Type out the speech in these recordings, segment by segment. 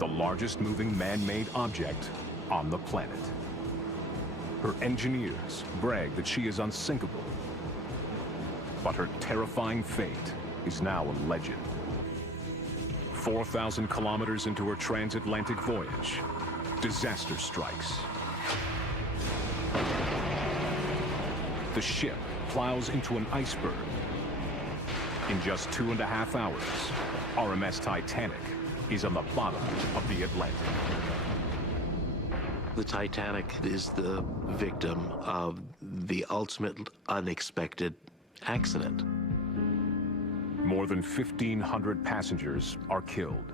the largest moving man-made object on the planet. Her engineers brag that she is unsinkable, but her terrifying fate is now a legend. 4,000 kilometers into her transatlantic voyage, disaster strikes. The ship plows into an iceberg. In just 2.5 hours, RMS Titanic is on the bottom of the Atlantic. The Titanic is the victim of the ultimate unexpected accident. More than 1,500 passengers are killed.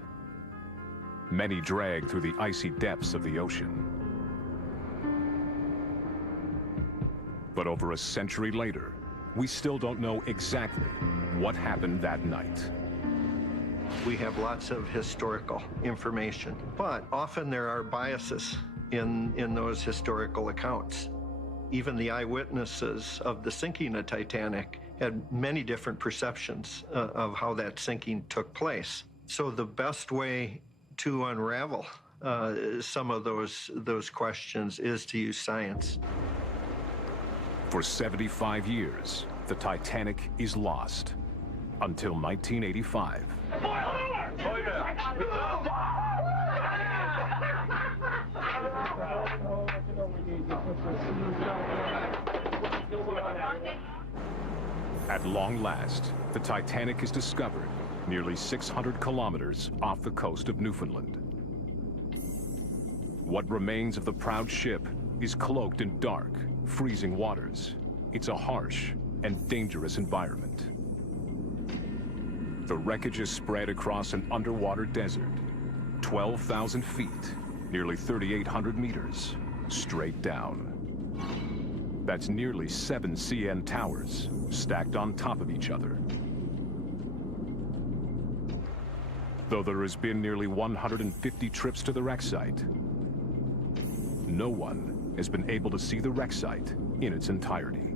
Many dragged through the icy depths of the ocean. But over a century later, we still don't know exactly what happened that night. We have lots of historical information, but often there are biases in those historical accounts. Even the eyewitnesses of the sinking of Titanic had many different perceptions of how that sinking took place. So the best way to unravel some of those questions is to use science. For 75 years, the Titanic is lost until 1985. At long last, the Titanic is discovered nearly 600 kilometers off the coast of Newfoundland. What remains of the proud ship is cloaked in dark, freezing waters. It's a harsh and dangerous environment. The wreckage is spread across an underwater desert, 12,000 feet, nearly 3,800 meters, straight down. That's nearly 7 CN towers stacked on top of each other. Though there has been nearly 150 trips to the wreck site, no one has been able to see the wreck site in its entirety.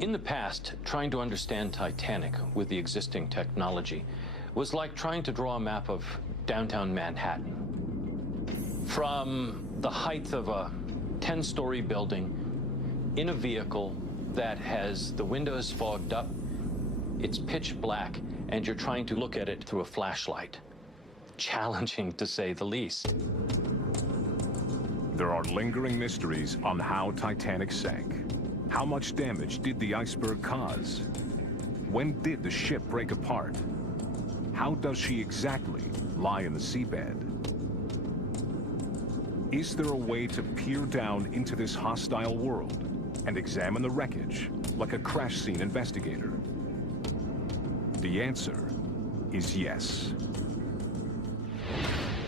In the past, trying to understand Titanic with the existing technology was like trying to draw a map of downtown Manhattan. From the height of a 10-story building in a vehicle that has the windows fogged up, it's pitch black, and you're trying to look at it through a flashlight. Challenging, to say the least. There are lingering mysteries on how Titanic sank. How much damage did the iceberg cause? When did the ship break apart? How does she exactly lie in the seabed? Is there a way to peer down into this hostile world and examine the wreckage like a crash scene investigator? The answer is yes.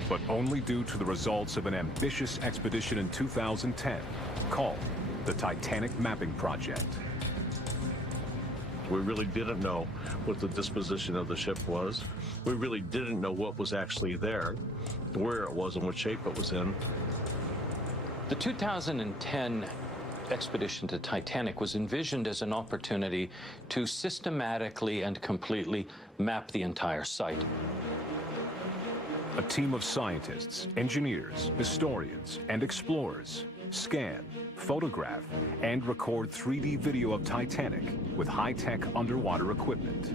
But only due to the results of an ambitious expedition in 2010 called the Titanic Mapping Project. We really didn't know what the disposition of the ship was. We really didn't know what was actually there, where it was, and what shape it was in. The 2010 expedition to Titanic was envisioned as an opportunity to systematically and completely map the entire site. A team of scientists, engineers, historians, and explorers scan, photograph, and record 3D video of Titanic with high-tech underwater equipment.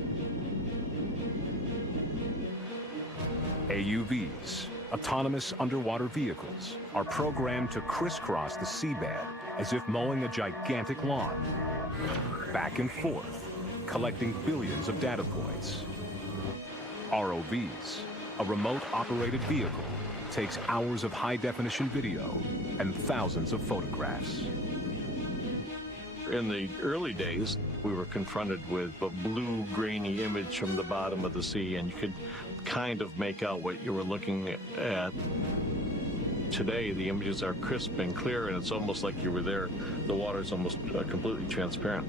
AUVs, autonomous underwater vehicles, are programmed to crisscross the seabed as if mowing a gigantic lawn, back and forth, collecting billions of data points. ROVs, a remote-operated vehicle, takes hours of high-definition video and thousands of photographs. In the early days, we were confronted with a blue, grainy image from the bottom of the sea, and you could kind of make out what you were looking at. Today, the images are crisp and clear, and it's almost like you were there. The water is almost completely transparent.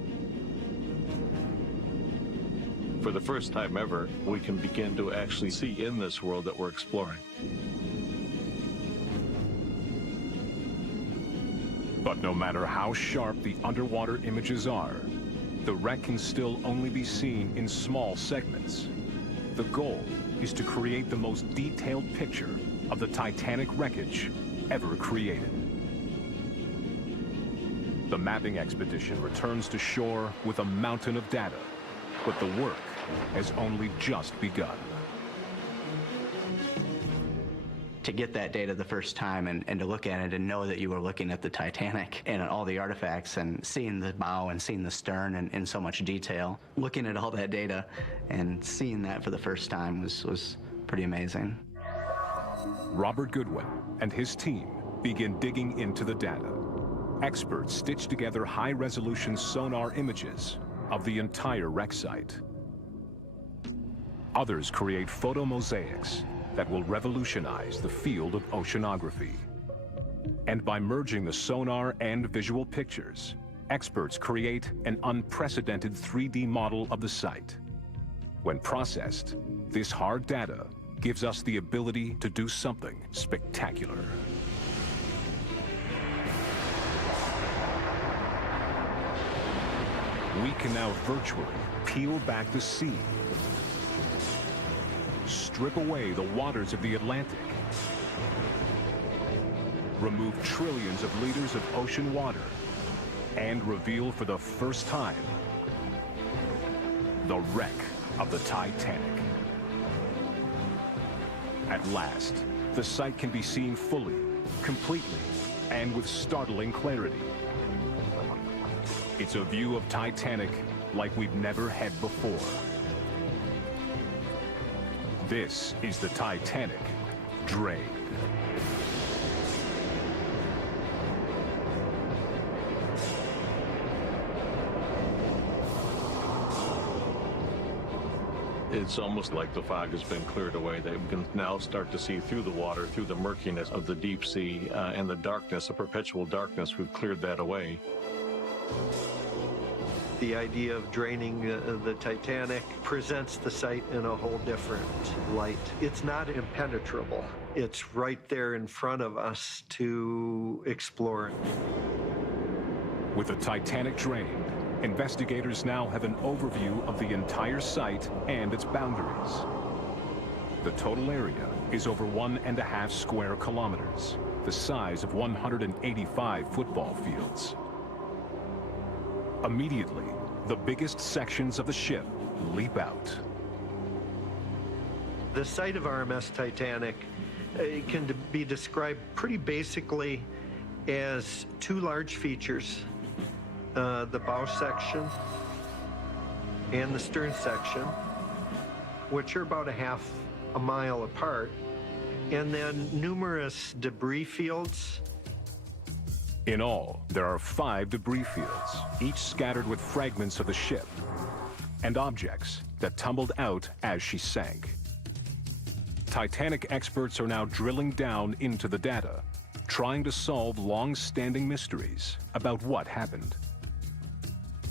For the first time ever, we can begin to actually see in this world that we're exploring. But no matter how sharp the underwater images are, the wreck can still only be seen in small segments. The goal is to create the most detailed picture of the Titanic wreckage ever created. The mapping expedition returns to shore with a mountain of data, but the work has only just begun. To get that data the first time and to look at it and know that you were looking at the Titanic and all the artifacts and seeing the bow and seeing the stern in so much detail, looking at all that data and seeing that for the first time was pretty amazing. Robert Goodwin and his team begin digging into the data. Experts stitch together high-resolution sonar images of the entire wreck site. Others create photomosaics that will revolutionize the field of oceanography. And by merging the sonar and visual pictures, experts create an unprecedented 3D model of the site. When processed, this hard data gives us the ability to do something spectacular. We can now virtually peel back the sea, strip away the waters of the Atlantic, remove trillions of liters of ocean water, and reveal for the first time the wreck of the Titanic. At last, the site can be seen fully, completely, and with startling clarity. It's a view of Titanic like we've never had before. This is the Titanic drained. It's almost like the fog has been cleared away. They can now start to see through the water, through the murkiness of the deep sea and the darkness, the perpetual darkness. We've cleared that away. The idea of draining the Titanic presents the site in a whole different light. It's not impenetrable. It's right there in front of us to explore. With the Titanic drained, investigators now have an overview of the entire site and its boundaries. The total area is over 1.5 square kilometers, the size of 185 football fields. Immediately, the biggest sections of the ship leap out. The site of RMS Titanic can be described pretty basically as two large features. The bow section and the stern section, which are about a mile apart, and then numerous debris fields. In all, there are 5 debris fields, each scattered with fragments of the ship and objects that tumbled out as she sank. Titanic experts are now drilling down into the data, trying to solve long-standing mysteries about what happened.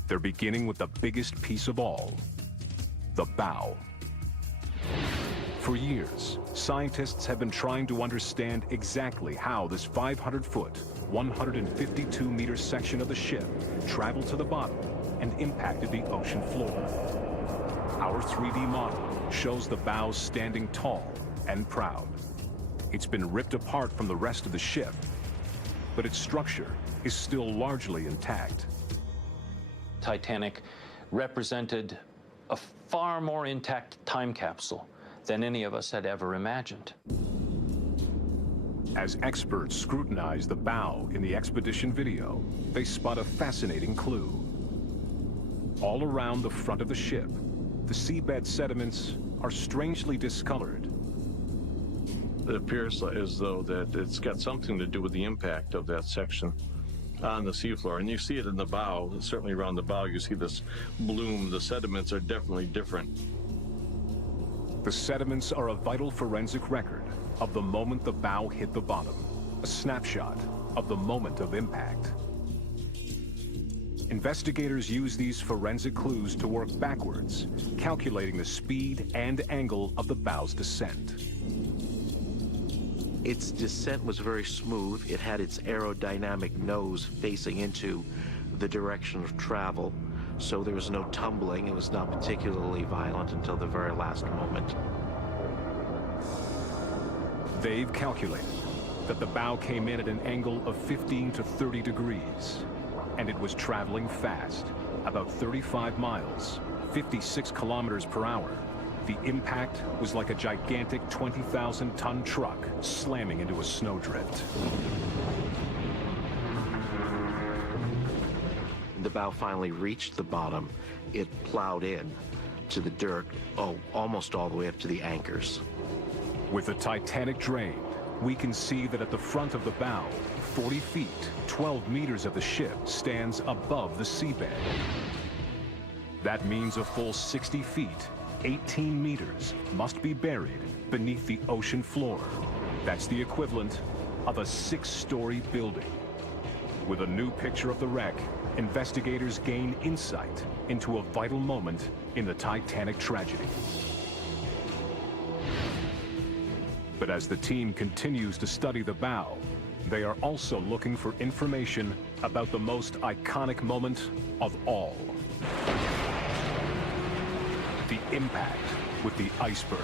They're beginning with the biggest piece of all, the bow. For years, scientists have been trying to understand exactly how this 500-foot, 152-meter section of the ship traveled to the bottom and impacted the ocean floor. Our 3D model shows the bow standing tall and proud. It's been ripped apart from the rest of the ship, but its structure is still largely intact. Titanic represented a far more intact time capsule than any of us had ever imagined. As experts scrutinize the bow in the expedition video, they spot a fascinating clue. All around the front of the ship, the seabed sediments are strangely discolored. It appears as though that it's got something to do with the impact of that section on the seafloor. And you see it in the bow, certainly around the bow, you see this bloom. The sediments are definitely different. The sediments are a vital forensic record of the moment the bow hit the bottom, a snapshot of the moment of impact. Investigators use these forensic clues to work backwards, calculating the speed and angle of the bow's descent. Its descent was very smooth. It had its aerodynamic nose facing into the direction of travel, so there was no tumbling. It was not particularly violent until the very last moment. They've calculated that the bow came in at an angle of 15 to 30 degrees, and it was traveling fast, about 35 miles, 56 kilometers per hour. The impact was like a gigantic 20,000-ton truck slamming into a snowdrift. The bow finally reached the bottom. It plowed in to the dirt, almost all the way up to the anchors. With the Titanic drained, we can see that at the front of the bow, 40 feet, 12 meters of the ship stands above the seabed. That means a full 60 feet, 18 meters, must be buried beneath the ocean floor. That's the equivalent of a 6-story building. With a new picture of the wreck, investigators gain insight into a vital moment in the Titanic tragedy. But as the team continues to study the bow, they are also looking for information about the most iconic moment of all: the impact with the iceberg.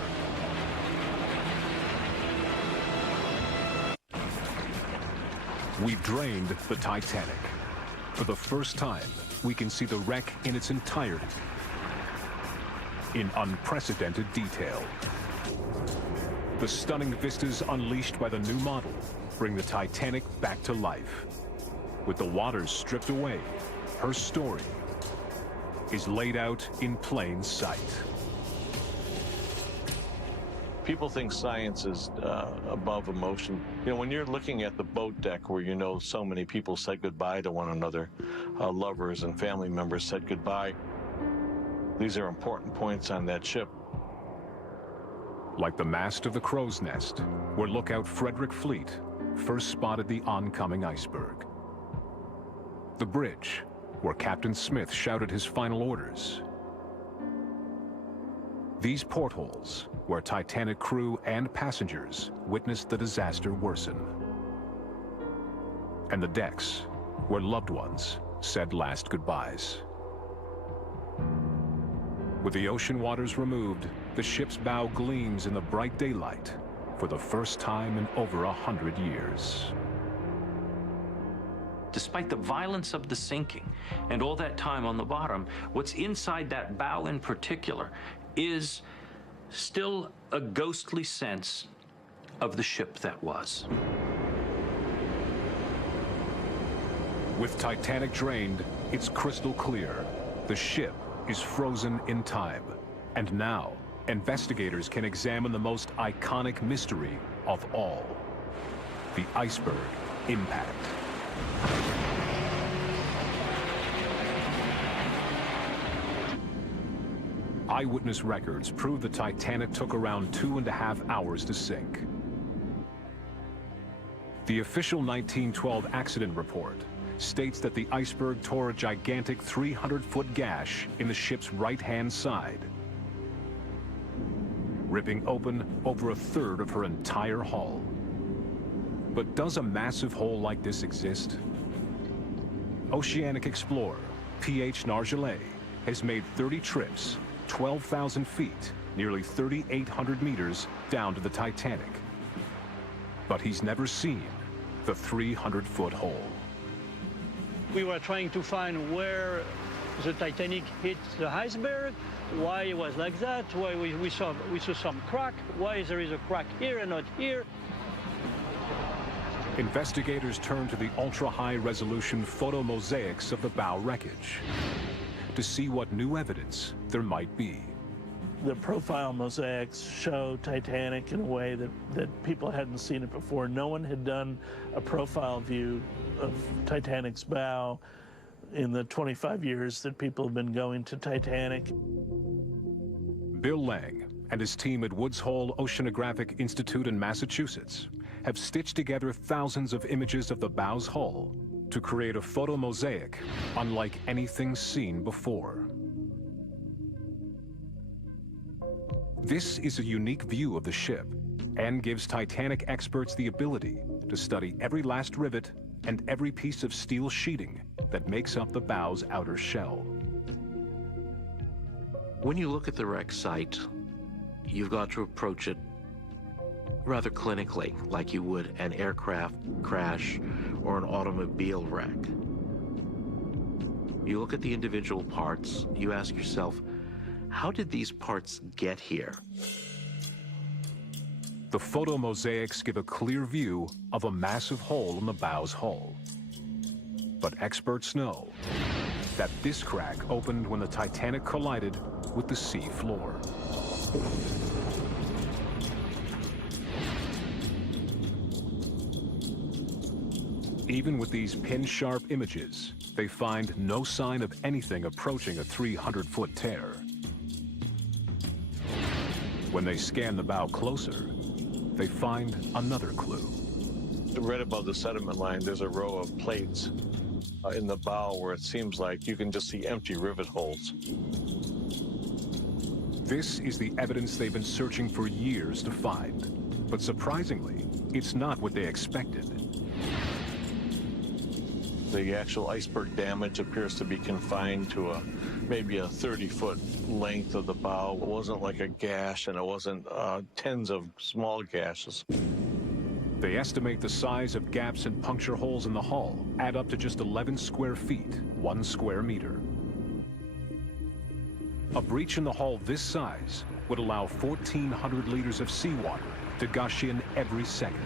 We've drained the Titanic. For the first time, we can see the wreck in its entirety, in unprecedented detail. The stunning vistas unleashed by the new model bring the Titanic back to life. With the waters stripped away, her story is laid out in plain sight. People think science is above emotion. You know, when you're looking at the boat deck where you know so many people said goodbye to one another, lovers and family members said goodbye, these are important points on that ship. Like the mast of the Crow's Nest, where lookout Frederick Fleet first spotted the oncoming iceberg. The bridge, where Captain Smith shouted his final orders. These portholes, where Titanic crew and passengers witnessed the disaster worsen. And the decks, where loved ones said last goodbyes. With the ocean waters removed, the ship's bow gleams in the bright daylight for the first time in over 100 years. Despite the violence of the sinking and all that time on the bottom, what's inside that bow in particular is still a ghostly sense of the ship that was. With Titanic drained, it's crystal clear. The ship is frozen in time. And now, investigators can examine the most iconic mystery of all: the iceberg impact. Eyewitness records prove the Titanic took around 2.5 hours to sink. The official 1912 accident report states that the iceberg tore a gigantic 300-foot gash in the ship's right-hand side, ripping open over a third of her entire hull. But does a massive hole like this exist? Oceanic explorer P.H. Nargeolet has made 30 trips, 12,000 feet, nearly 3,800 meters down to the Titanic. But he's never seen the 300-foot hole. We were trying to find where the Titanic hit the iceberg, why it was like that, why we saw some crack, why there is a crack here and not here. Investigators turn to the ultra-high resolution photo mosaics of the bow wreckage to see what new evidence there might be. The profile mosaics show Titanic in a way that people hadn't seen it before. No one had done a profile view of Titanic's bow in the 25 years that people have been going to Titanic. Bill Lang and his team at Woods Hole Oceanographic Institute in Massachusetts have stitched together thousands of images of the bow's hull to create a photo mosaic unlike anything seen before. This is a unique view of the ship and gives Titanic experts the ability to study every last rivet and every piece of steel sheeting that makes up the bow's outer shell. When you look at the wreck site, you've got to approach it rather clinically, like you would an aircraft crash or an automobile wreck. You look at the individual parts, you ask yourself, how did these parts get here? The photomosaics give a clear view of a massive hole in the bow's hull. But experts know that this crack opened when the Titanic collided with the sea floor. Even with these pin-sharp images, they find no sign of anything approaching a 300-foot tear. When they scan the bow closer, they find another clue. Right above the sediment line, there's a row of plates in the bow where it seems like you can just see empty rivet holes. This is the evidence they've been searching for years to find. But surprisingly, it's not what they expected. The actual iceberg damage appears to be confined to maybe a 30-foot length of the bow. It wasn't like a gash, and it wasn't tens of small gashes. They estimate the size of gaps and puncture holes in the hull add up to just 11 square feet, 1 square meter. A breach in the hull this size would allow 1,400 liters of seawater to gush in every second.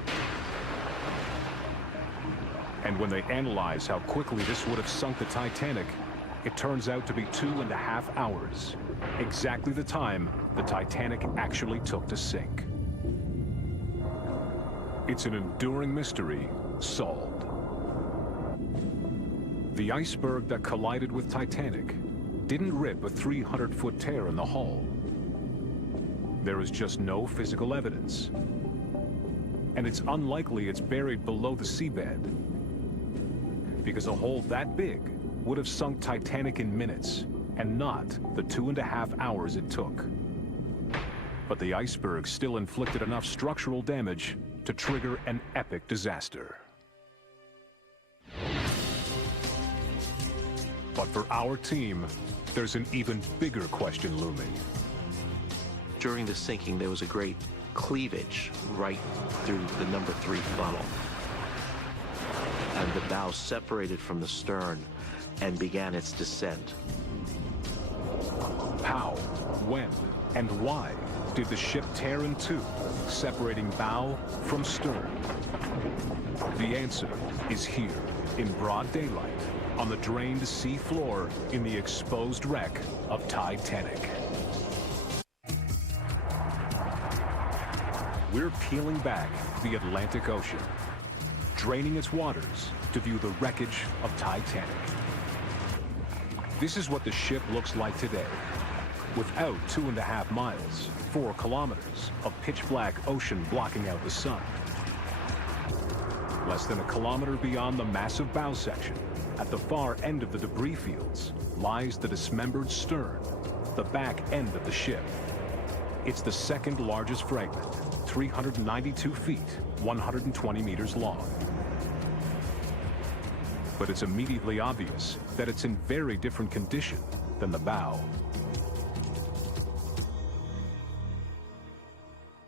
And when they analyze how quickly this would have sunk the Titanic, it turns out to be 2.5 hours, exactly the time the Titanic actually took to sink. It's an enduring mystery solved. The iceberg that collided with Titanic didn't rip a 300-foot tear in the hull. There is just no physical evidence. And it's unlikely it's buried below the seabed, because a hole that big would have sunk Titanic in minutes, and not the 2.5 hours it took. But the iceberg still inflicted enough structural damage to trigger an epic disaster. But for our team, there's an even bigger question looming. During the sinking, there was a great cleavage right through the number 3 funnel. And the bow separated from the stern and began its descent. How, when, and why did the ship tear in two, separating bow from stern? The answer is here, in broad daylight, on the drained sea floor in the exposed wreck of Titanic. We're peeling back the Atlantic Ocean, draining its waters to view the wreckage of Titanic. This is what the ship looks like today, without 2.5 miles, 4 kilometers of pitch-black ocean blocking out the sun. Less than a kilometer beyond the massive bow section, at the far end of the debris fields, lies the dismembered stern, the back end of the ship. It's the second largest fragment, 392 feet, 120 meters long. But it's immediately obvious that it's in very different condition than the bow.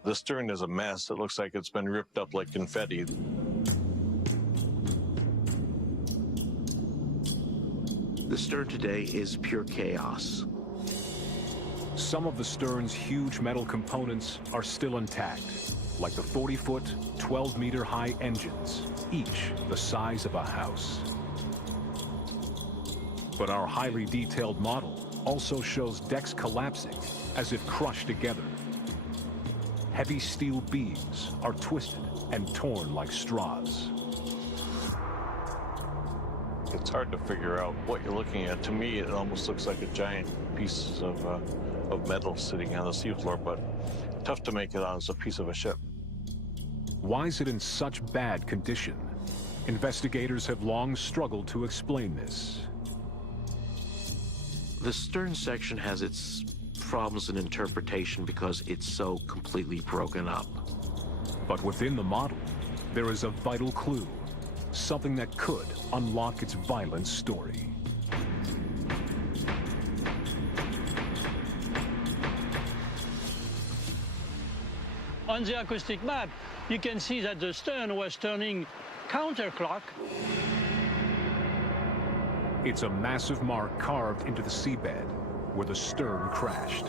The stern is a mess. It looks like it's been ripped up like confetti. The stern today is pure chaos. Some of the stern's huge metal components are still intact, like the 40-foot, 12-meter-high engines, each the size of a house. But our highly detailed model also shows decks collapsing as if crushed together. Heavy steel beams are twisted and torn like straws. It's hard to figure out what you're looking at. To me, it almost looks like a giant piece of metal sitting on the seafloor, but tough to make it out as a piece of a ship. Why is it in such bad condition? Investigators have long struggled to explain this. The stern section has its problems in interpretation because it's so completely broken up. But within the model, there is a vital clue, something that could unlock its violent story. On the acoustic map, you can see that the stern was turning counterclock. It's a massive mark carved into the seabed where the stern crashed.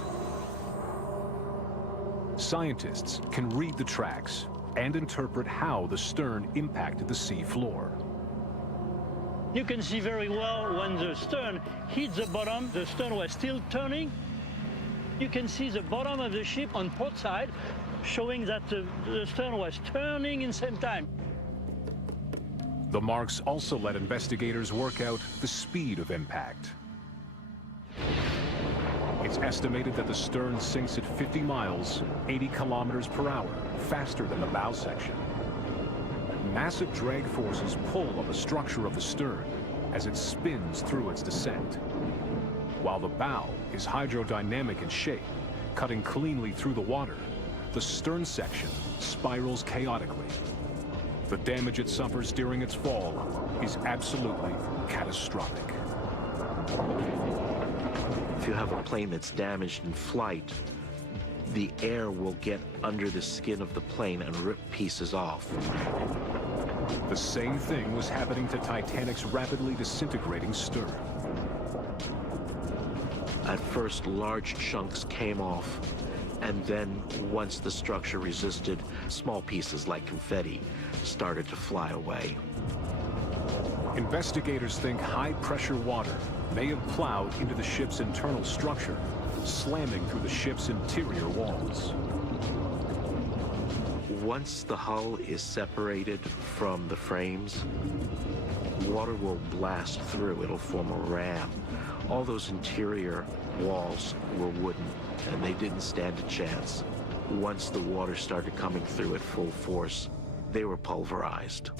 Scientists can read the tracks and interpret how the stern impacted the sea floor. You can see very well when the stern hit the bottom, the stern was still turning. You can see the bottom of the ship on port side, showing that the stern was turning in the same time. The marks also let investigators work out the speed of impact. It's estimated that the stern sinks at 50 miles, 80 kilometers per hour, faster than the bow section. Massive drag forces pull on the structure of the stern as it spins through its descent, while the bow is hydrodynamic in shape, cutting cleanly through the water. The stern section spirals chaotically. The damage it suffers during its fall is absolutely catastrophic. If you have a plane that's damaged in flight, the air will get under the skin of the plane and rip pieces off. The same thing was happening to Titanic's rapidly disintegrating stern. At first, large chunks came off, and then once the structure resisted, small pieces like confetti started to fly away. Investigators think high-pressure water may have plowed into the ship's internal structure, slamming through the ship's interior walls. Once the hull is separated from the frames, water will blast through. It'll form a ram. All those interior walls were wooden, and they didn't stand a chance. Once the water started coming through at full force, they were pulverized.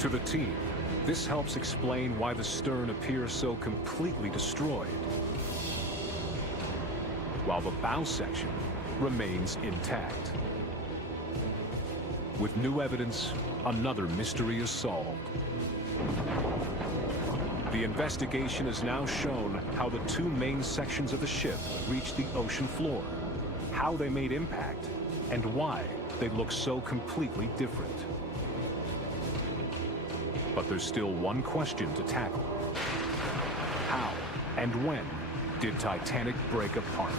To the team, this helps explain why the stern appears so completely destroyed, while the bow section remains intact. With new evidence, another mystery is solved. The investigation has now shown how the two main sections of the ship reached the ocean floor, how they made impact, and why they look so completely different. But there's still one question to tackle. How and when did Titanic break apart?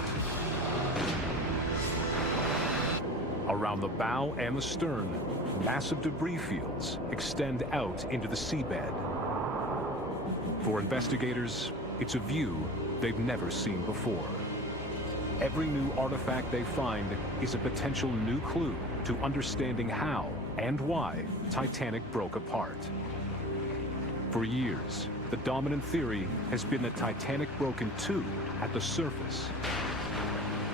Around the bow and the stern, massive debris fields extend out into the seabed. For investigators, it's a view they've never seen before. Every new artifact they find is a potential new clue to understanding how and why Titanic broke apart. For years, the dominant theory has been that Titanic broke in two at the surface.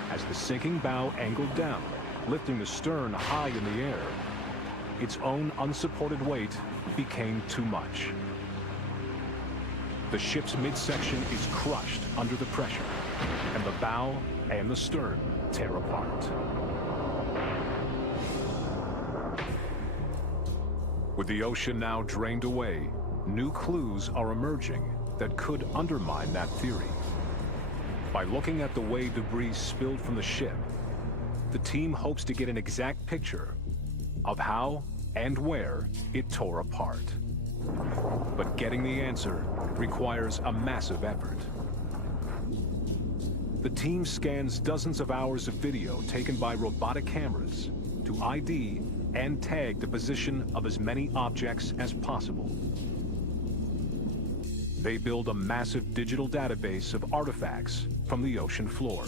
As the sinking bow angled down, lifting the stern high in the air, its own unsupported weight became too much. The ship's midsection is crushed under the pressure, and the bow and the stern tear apart. With the ocean now drained away, new clues are emerging that could undermine that theory. By looking at the way debris spilled from the ship, the team hopes to get an exact picture of how and where it tore apart. But getting the answer requires a massive effort. The team scans dozens of hours of video taken by robotic cameras to ID and tag the position of as many objects as possible. They build a massive digital database of artifacts from the ocean floor.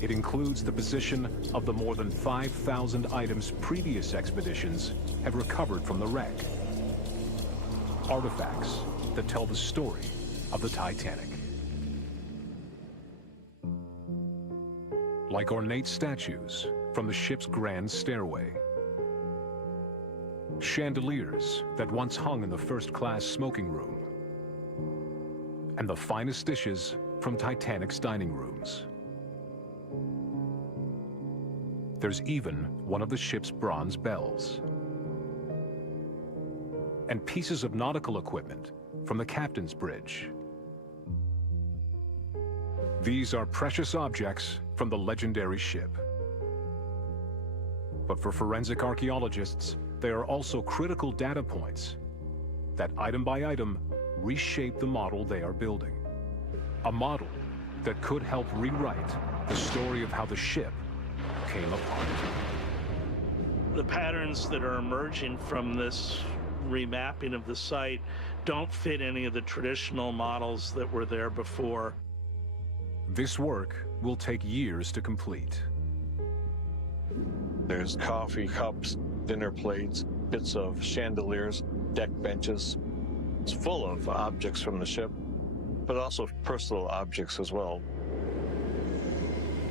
It includes the position of the more than 5,000 items previous expeditions have recovered from the wreck. Artifacts that tell the story of the Titanic. Like ornate statues from the ship's grand stairway. Chandeliers that once hung in the first-class smoking room. And the finest dishes from Titanic's dining rooms. There's even one of the ship's bronze bells. And pieces of nautical equipment from the captain's bridge. These are precious objects from the legendary ship. But for forensic archaeologists, they are also critical data points that, item by item, reshape the model they are building. A model that could help rewrite the story of how the ship came apart. The patterns that are emerging from this remapping of the site don't fit any of the traditional models that were there before. This work will take years to complete. There's coffee cups, dinner plates, bits of chandeliers, deck benches. It's full of objects from the ship, but also personal objects as well.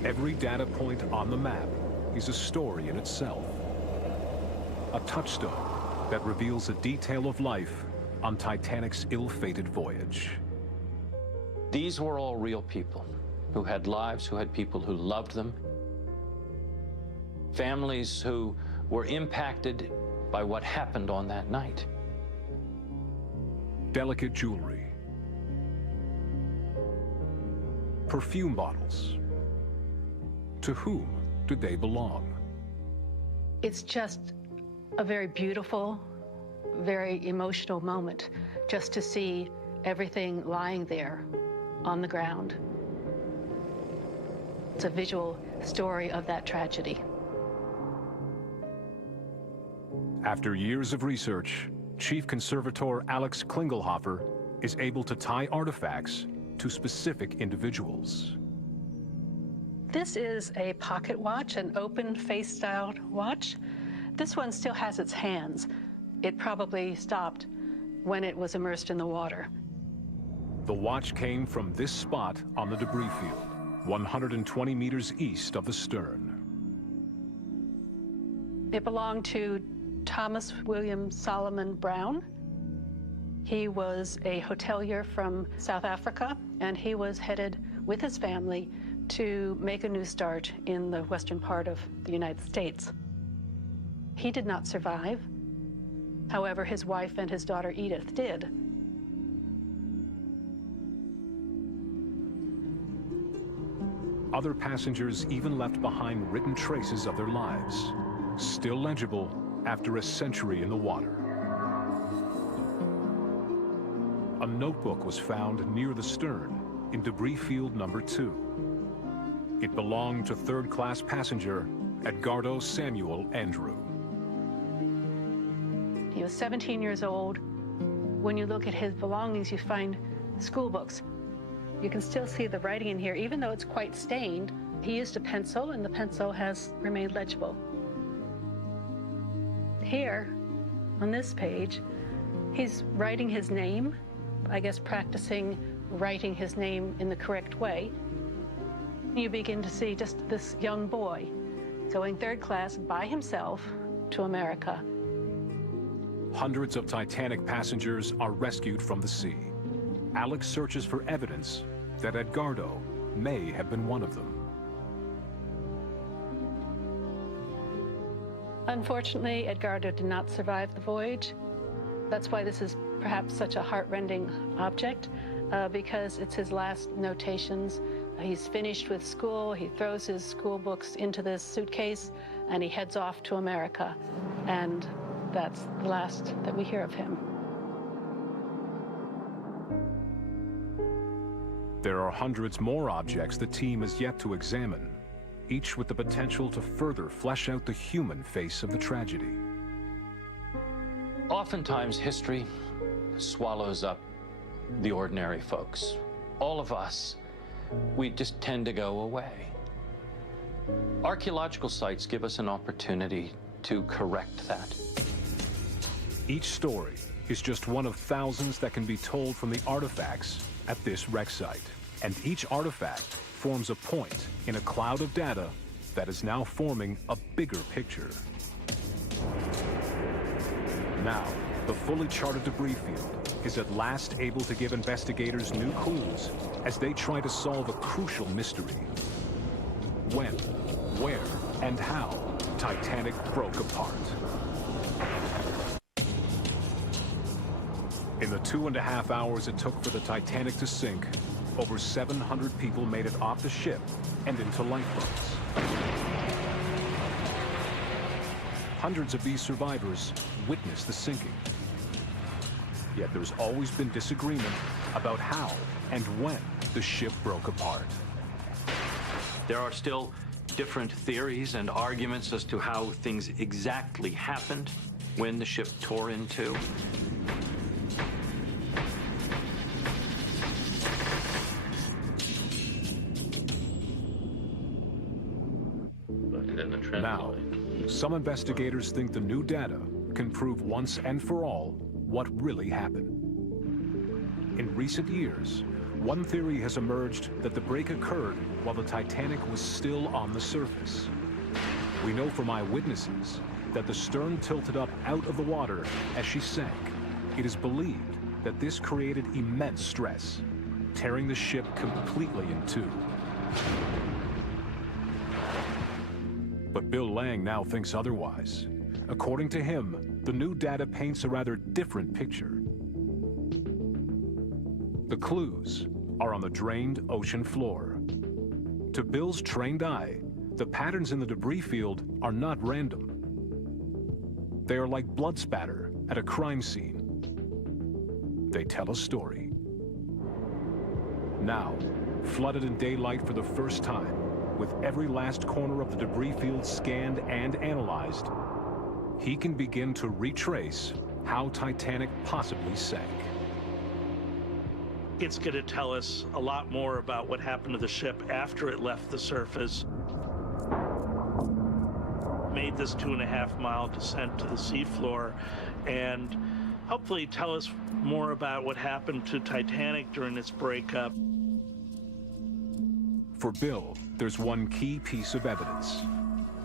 Every data point on the map is a story in itself. A touchstone that reveals a detail of life on Titanic's ill-fated voyage. These were all real people who had lives, who had people who loved them, families who were impacted by what happened on that night. Delicate jewelry, perfume bottles. To whom did they belong? It's just a very beautiful, very emotional moment just to see everything lying there on the ground. It's a visual story of that tragedy. After years of research, Chief Conservator Alex Klingelhofer is able to tie artifacts to specific individuals. This is a pocket watch, an open face styled watch. This one still has its hands. It probably stopped when it was immersed in the water. The watch came from this spot on the debris field, 120 meters east of the stern. It belonged to Thomas William Solomon Brown. He was a hotelier from South Africa, and he was headed with his family to make a new start in the western part of the United States. He did not survive. However, his wife and his daughter Edith did. Other passengers even left behind written traces of their lives, still legible after a century in the water. A notebook was found near the stern in debris field number 2. It belonged to third-class passenger Edgardo Samuel Andrew. He was 17 years old. When you look at his belongings, you find school books. You can still see the writing in here, even though it's quite stained. He used a pencil, and the pencil has remained legible. Here, on this page, he's writing his name, I guess practicing writing his name in the correct way. You begin to see just this young boy going third class by himself to America. Hundreds of Titanic passengers are rescued from the sea. Alex searches for evidence that Edgardo may have been one of them. Unfortunately, Edgardo did not survive the voyage. That's why this is perhaps such a heart-rending object, because it's his last notations. He's finished with school, he throws his school books into this suitcase, and he heads off to America. And that's the last that we hear of him. There are hundreds more objects the team has yet to examine, each with the potential to further flesh out the human face of the tragedy. Oftentimes, history swallows up the ordinary folks. All of us, we just tend to go away. Archaeological sites give us an opportunity to correct that. Each story is just one of thousands that can be told from the artifacts at this wreck site. And each artifact forms a point in a cloud of data that is now forming a bigger picture. Now, the fully charted debris field is at last able to give investigators new clues as they try to solve a crucial mystery. When, where, and how Titanic broke apart. In the 2.5 hours it took for the Titanic to sink, over 700 people made it off the ship and into lifeboats. Hundreds of these survivors witnessed the sinking. Yet there's always been disagreement about how and when the ship broke apart. There are still different theories and arguments as to how things exactly happened when the ship tore in two. Now, some investigators think the new data can prove once and for all what really happened. In recent years, one theory has emerged that the break occurred while the Titanic was still on the surface. We know from eyewitnesses that the stern tilted up out of the water as she sank. It is believed that this created immense stress, tearing the ship completely in two. But Bill Lang now thinks otherwise. According to him, the new data paints a rather different picture. The clues are on the drained ocean floor. To Bill's trained eye, the patterns in the debris field are not random. They are like blood spatter at a crime scene. They tell a story. Now, flooded in daylight for the first time, with every last corner of the debris field scanned and analyzed, he can begin to retrace how Titanic possibly sank. It's going to tell us a lot more about what happened to the ship after it left the surface, made this 2.5-mile descent to the seafloor, and hopefully tell us more about what happened to Titanic during its breakup. For Bill, there's one key piece of evidence,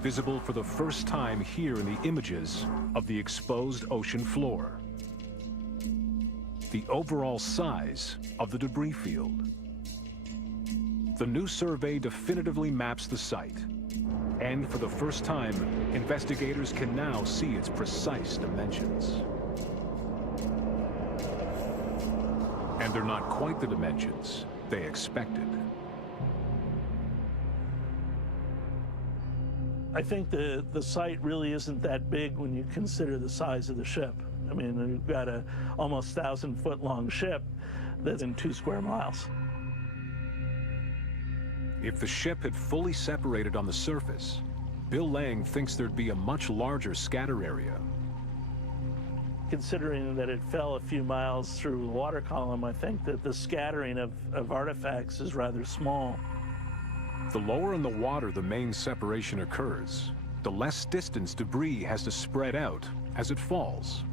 visible for the first time here in the images of the exposed ocean floor. The overall size of the debris field. The new survey definitively maps the site, and for the first time, investigators can now see its precise dimensions. And they're not quite the dimensions they expected. I think the site really isn't that big when you consider the size of the ship. I mean, you've got a almost 1,000-foot-long ship that's in 2 square miles. If the ship had fully separated on the surface, Bill Lang thinks there'd be a much larger scatter area. Considering that it fell a few miles through the water column, I think that the scattering of artifacts is rather small. The lower in the water the main separation occurs, the less distance debris has to spread out as it falls,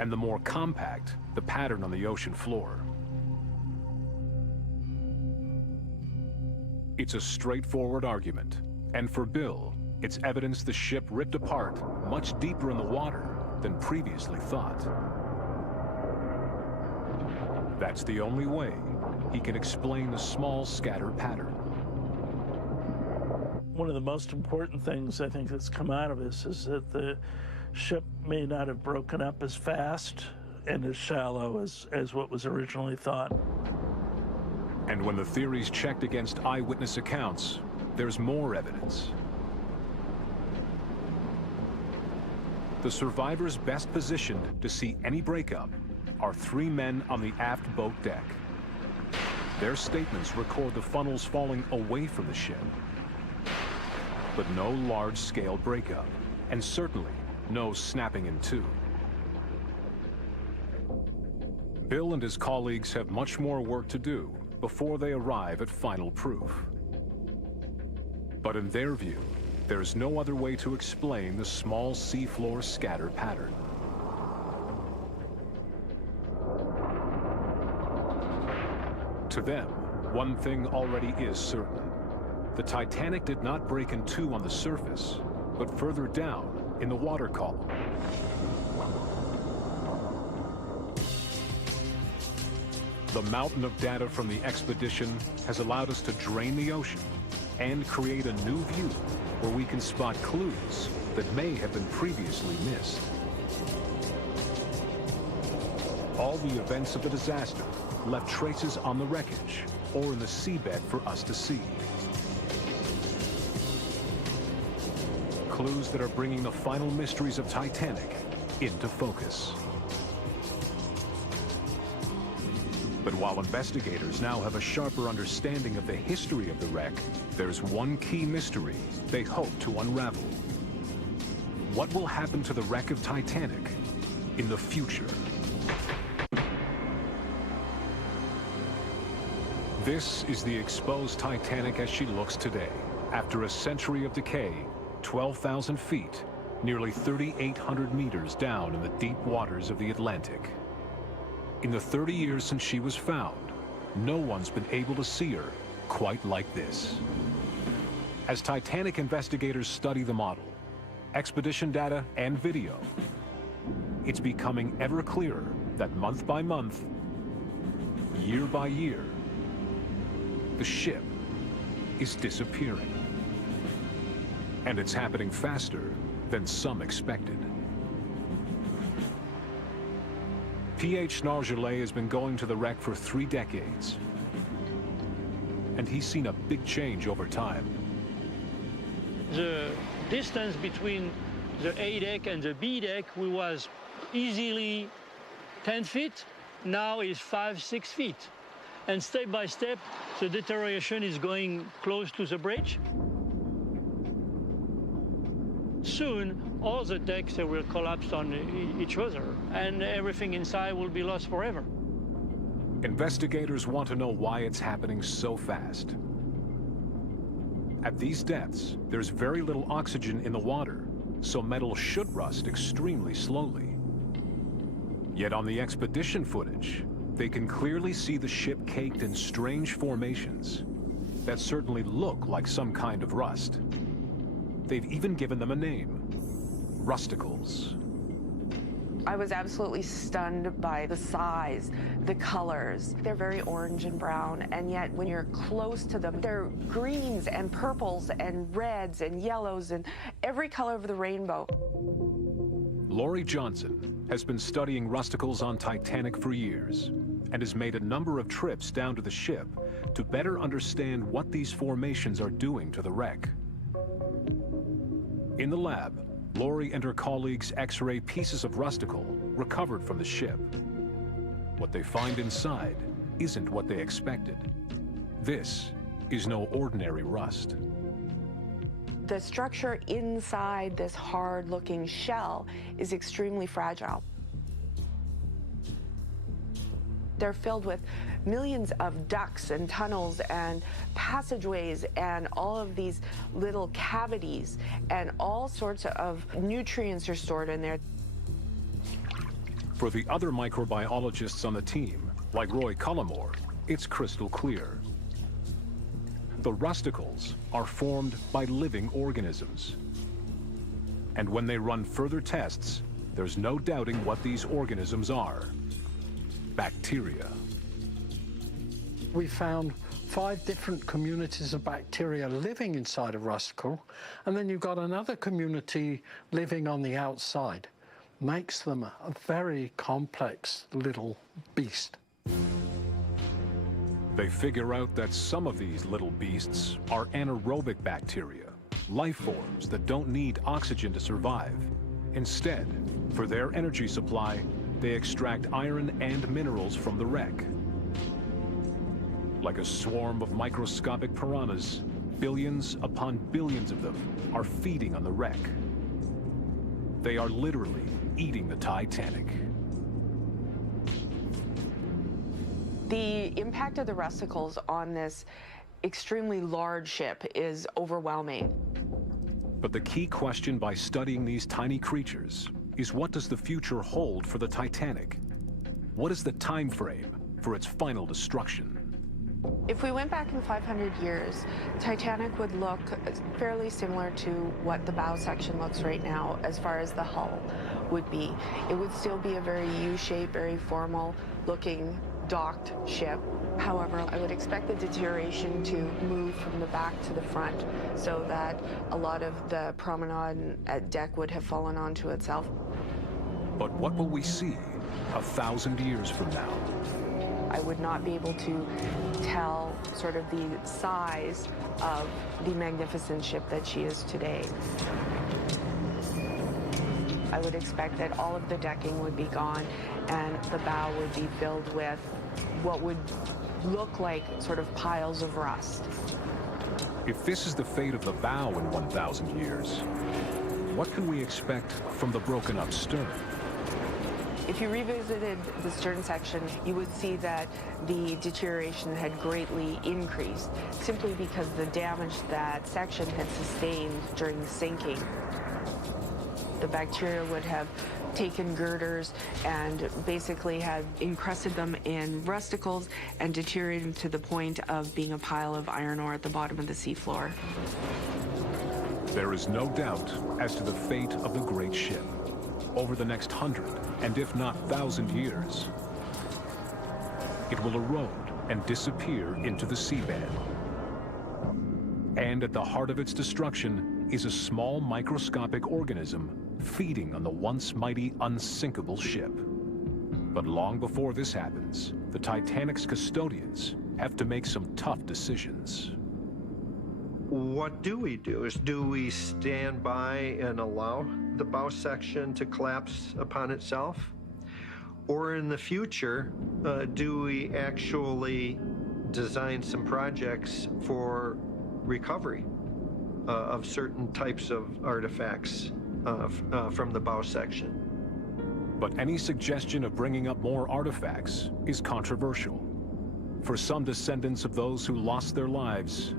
and the more compact the pattern on the ocean floor. It's a straightforward argument, and for Bill, it's evidence the ship ripped apart much deeper in the water than previously thought. That's the only way he can explain the small scatter pattern. One of the most important things I think that's come out of this is that the ship may not have broken up as fast and as shallow as what was originally thought. And when the theories checked against eyewitness accounts, there's more evidence. The survivors best positioned to see any breakup are 3 men on the aft boat deck. Their statements record the funnels falling away from the ship, but no large-scale breakup, and certainly no snapping in two. Bill and his colleagues have much more work to do before they arrive at final proof. But in their view, there's no other way to explain the small seafloor scatter pattern. To them, one thing already is certain. The Titanic did not break in two on the surface, but further down in the water column. The mountain of data from the expedition has allowed us to drain the ocean and create a new view where we can spot clues that may have been previously missed. All the events of the disaster left traces on the wreckage or in the seabed for us to see. Clues that are bringing the final mysteries of Titanic into focus. But while investigators now have a sharper understanding of the history of the wreck, there's one key mystery they hope to unravel. What will happen to the wreck of Titanic in the future? This is the exposed Titanic as she looks today. After a century of decay, 12,000 feet, nearly 3,800 meters down in the deep waters of the Atlantic. In the 30 years since she was found, no one's been able to see her quite like this. As Titanic investigators study the model, expedition data and video, it's becoming ever clearer that month by month, year by year, the ship is disappearing. And it's happening faster than some expected. P.H. Nargeolet has been going to the wreck for 3 decades. And he's seen a big change over time. The distance between the A deck and the B deck was easily 10 feet, now is 5-6 feet. And step by step, the deterioration is going close to the bridge. Soon, all the decks will collapse on each other, and everything inside will be lost forever. Investigators want to know why it's happening so fast. At these depths, there's very little oxygen in the water, so metal should rust extremely slowly. Yet on the expedition footage, they can clearly see the ship caked in strange formations that certainly look like some kind of rust. They've even given them a name: rusticles. I was absolutely stunned by the size, the colors. They're very orange and brown, and yet when you're close to them, they're greens and purples and reds and yellows and every color of the rainbow. Laurie Johnson has been studying rusticles on Titanic for years and has made a number of trips down to the ship to better understand what these formations are doing to the wreck. In the lab, Laurie and her colleagues X-ray pieces of rusticle recovered from the ship. What they find inside isn't what they expected. This is no ordinary rust. The structure inside this hard-looking shell is extremely fragile. They're filled with millions of ducts and tunnels and passageways and all of these little cavities, and all sorts of nutrients are stored in there. For the other microbiologists on the team, like Roy Cullimore, it's crystal clear. The rusticles are formed by living organisms. And when they run further tests, there's no doubting what these organisms are: bacteria. We found 5 different communities of bacteria living inside a rusticle, and then you've got another community living on the outside. Makes them a very complex little beast. They figure out that some of these little beasts are anaerobic bacteria, life forms that don't need oxygen to survive. Instead, for their energy supply, they extract iron and minerals from the wreck. Like a swarm of microscopic piranhas, billions upon billions of them are feeding on the wreck. They are literally eating the Titanic. The impact of the rusticles on this extremely large ship is overwhelming. But the key question by studying these tiny creatures is, what does the future hold for the Titanic? What is the time frame for its final destruction? If we went back in 500 years, Titanic would look fairly similar to what the bow section looks right now as far as the hull would be. It would still be a very U-shaped, very formal looking docked ship. However, I would expect the deterioration to move from the back to the front so that a lot of the promenade and deck would have fallen onto itself. But what will we see 1,000 years from now? I would not be able to tell sort of the size of the magnificent ship that she is today. I would expect that all of the decking would be gone and the bow would be filled with what would look like sort of piles of rust. If this is the fate of the bow in 1,000 years, what can we expect from the broken up stern? If you revisited the stern section, you would see that the deterioration had greatly increased simply because the damage that section had sustained during the sinking. The bacteria would have taken girders and basically had encrusted them in rusticles and deteriorated to the point of being a pile of iron ore at the bottom of the seafloor. There is no doubt as to the fate of the great ship over the next 100, and if not 1,000 years. It will erode and disappear into the seabed. And at the heart of its destruction is a small microscopic organism feeding on the once mighty unsinkable ship. But long before this happens, the Titanic's custodians have to make some tough decisions. What do we do? Do we stand by and allow the bow section to collapse upon itself? Or in the future, do we actually design some projects for recovery of certain types of artifacts from the bow section? But any suggestion of bringing up more artifacts is controversial. For some descendants of those who lost their lives,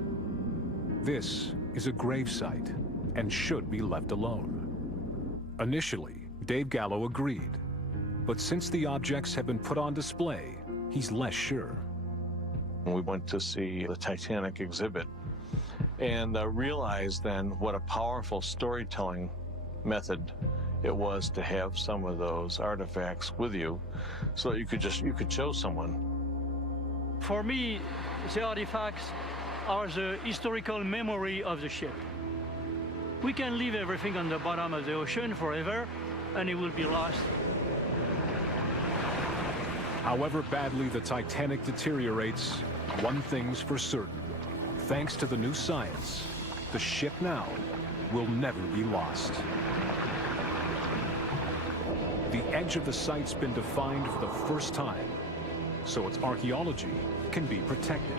this is a gravesite and should be left alone. Initially, Dave Gallo agreed, but since the objects have been put on display, he's less sure. We went to see the Titanic exhibit and realized then what a powerful storytelling method it was to have some of those artifacts with you so that you could show someone. For me, the artifacts are the historical memory of the ship. We can leave everything on the bottom of the ocean forever and it will be lost. However badly the Titanic deteriorates, one thing's for certain. Thanks to the new science, the ship now will never be lost. The edge of the site's been defined for the first time, so its archaeology can be protected.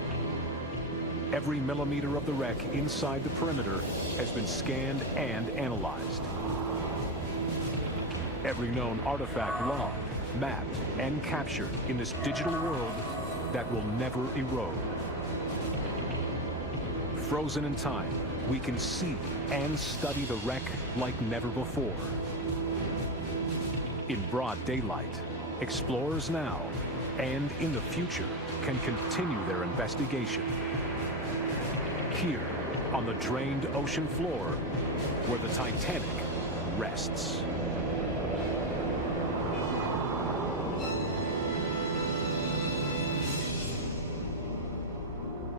Every millimeter of the wreck inside the perimeter has been scanned and analyzed. Every known artifact logged, mapped, and captured in this digital world that will never erode. Frozen in time, we can see and study the wreck like never before. In broad daylight, explorers now and in the future can continue their investigation. Here, on the drained ocean floor, where the Titanic rests.